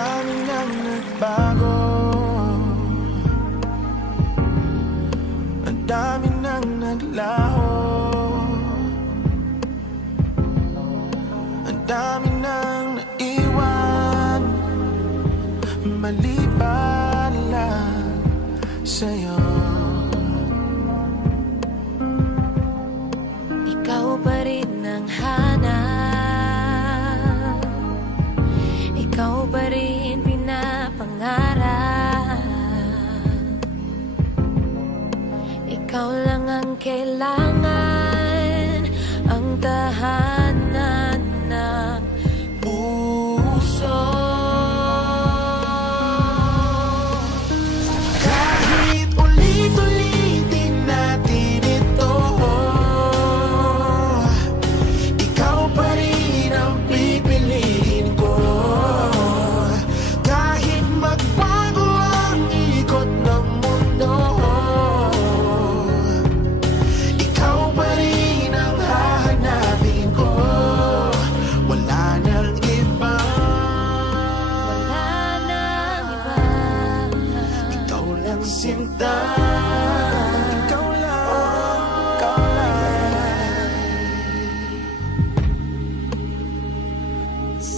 dami nang nagbago, ang dami nang naglaho, ang dami nang naiwan, maliban lang sa'yo. Ikaw pa rin ang hanap, ikaw pa rin pinapangarap, ikaw lang ang kailangan, ang tahanan ng puso. Kahit ulit-ulitin natin ito, ikaw pa rin ang pipiliin ko. Kahit magbago ang ikot ng mundo, ikaw pa rin ang hahanapin ko. Wala nang iba, Wala nang iba, ikaw lang sinta. Ikaw lang, ikaw lang.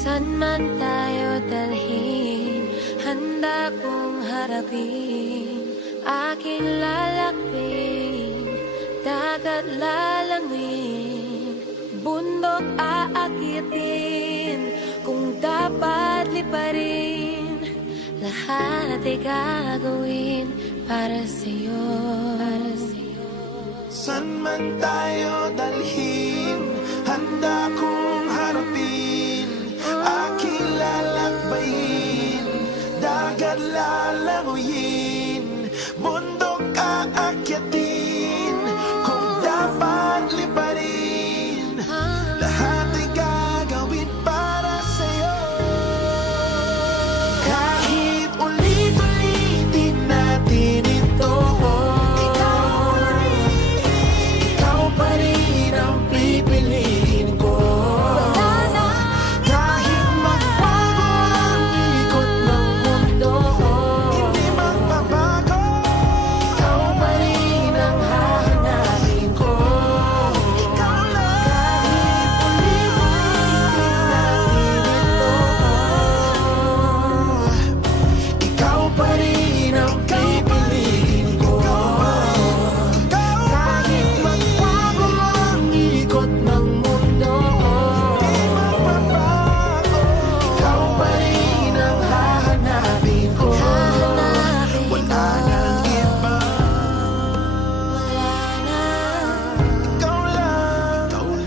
saan man tayo dalhin, handa kong harapin, aking lalakbin, dagat lalangin, bundok aakyatin, kung dapat liparin, lahat ay gagawin para sa'yo. Saan man tayo dalhin, handa kong harapin, aking lalakbayin, dagat lalanguyin, bundok aakyatin, kung dapat liparin, lahat ay gagawin para sa'yo. Kahit ulit-ulitin natin ito, ikaw pa rin ang pipiliin ko. Kahit magbago ang ikot ng mundo, hindi magbabago, ikaw pa rin ang hahanapin ko. Ikaw lang. Kahit ulit-ulitin natin ito, ikaw pa rin ang pipiliin ko. Kahit magbago ang ikot ng mundo, di magbabago, ikaw pa rin ang hahanapin ko. Wala nang iba, ikaw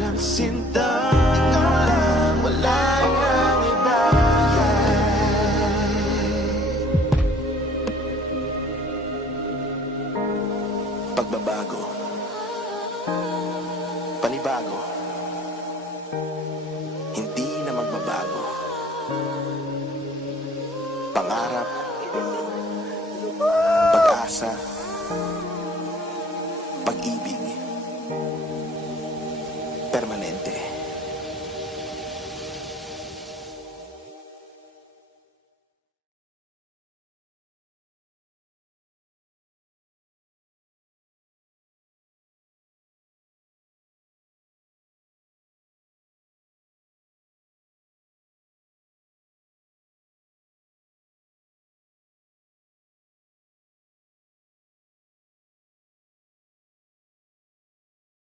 lang sinta. Ikaw lang, wala nang iba. Pagbabago, panibago,